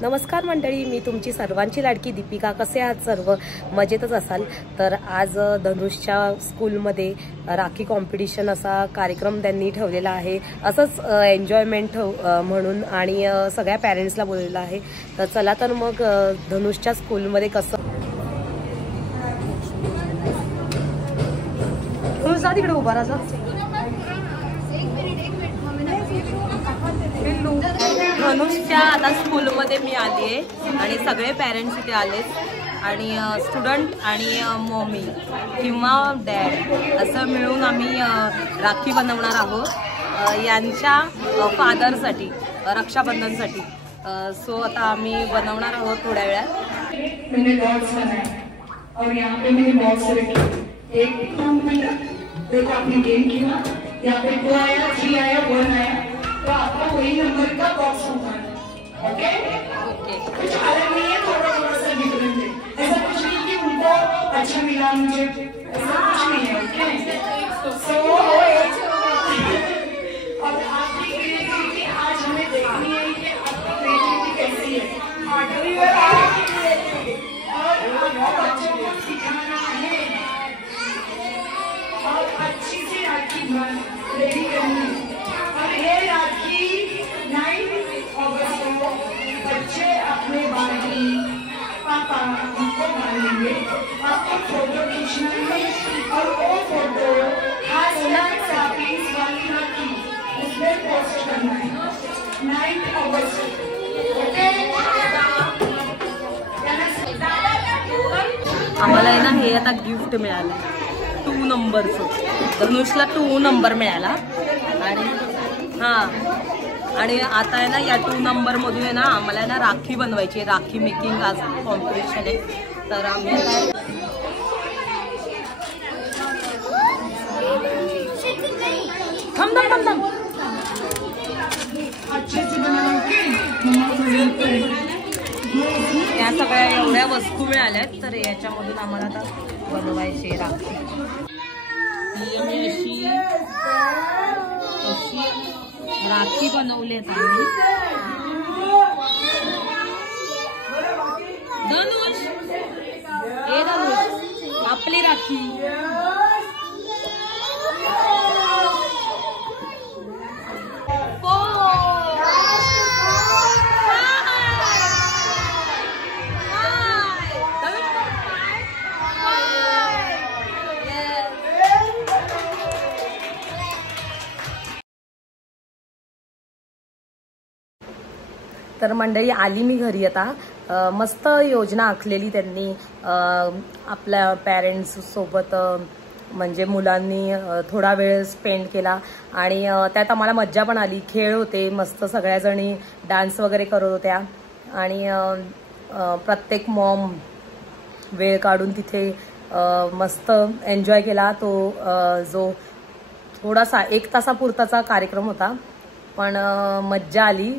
नमस्कार मंडळी, मी तुमची सर्वांची लाडकी दीपिका। कसे आहात सर्व? मजेतच असाल तर आज धनुषच्या स्कूलमध्ये राखी कॉम्पिटिशन असा कार्यक्रम त्यांनी ठेवलेला आहे। असंच एन्जॉयमेंट म्हणून आणि सगळ्या पॅरेंट्सला बोलवलेलं आहे। तर चला तर मग धनुषच्या स्कूलमध्ये कसं जा तिकडे उभा राहा। धनुषच्या आता स्कूलमध्ये मी आली आहे आणि सगळे पेरेंट्स इथे आलेत आणि स्टुडंट आणि मम्मी किंवा डॅड असं मिळून आम्ही राखी बनवणार आहोत यांच्या फादरसाठी, रक्षाबंधनसाठी। सो आता आम्ही बनवणार आहोत थोड्या वेळात। देखो आपने गेम किया, यहाँ पे 2 आया, 3 आया, 1 आया, तो आपको वही नंबर का बॉक्स होगा। ओके? कुछ अलग नहीं है, थोड़ा सा डिफरेंट है। ऐसा कुछ नहीं कि उनको अच्छा मिला मुझे, ऐसा कुछ नहीं है। ओके? सो अब आपकी क्रिएटिविटी आज हमें देखनी है कि आपकी क्रिएटिविटी कैसी है। और बच्चों को सिखाना है और अच्छी सी राखी रेडी करनी है। और ये राखी 9 अगस्त को बच्चे अपने बाकी पापा उनको बांधेंगे। आपको फोटो खींचना है और वो फोटो वाली राखी उसमें पोस्ट करना है 9 अगस्त। आम्हाला आहे ना हे आता गिफ्ट मिळालं 2 नंबरचं। धनुषला 2 नंबर मिळाला आणि आता आहे ना या 2 नंबरमधून आहे ना आम्हाला ना राखी बनवायची, राखी मेकिंग आज कॉम्पिटिशन आहे। तर आम्ही या सगळ्या एवढ्या वस्तू मिळाल्यात तर याच्यामधून आम्हाला आता बनवायची राखी। अशी राखी बनवल्यात आम्ही। धनुष, हे धनुष आपली राखी। तर मंडळी आली मी घरी आता। मस्त योजना आखलेली त्यांनी आपल्या पॅरेंट्स सोबत, म्हणजे मुलांनी थोडा वेळ स्पेंड केला आणि त्यात आम्हाला मज्जा पण आली, खेळ होते मस्त, सगळ्याजणी डान्स वगैरे करत होत्या आणि प्रत्येक मॉम वेळ काढून तिथे मस्त एन्जॉय केला। तो जो थोडासा 1 तासापुरताचा कार्यक्रम होता पण मज्जा आली।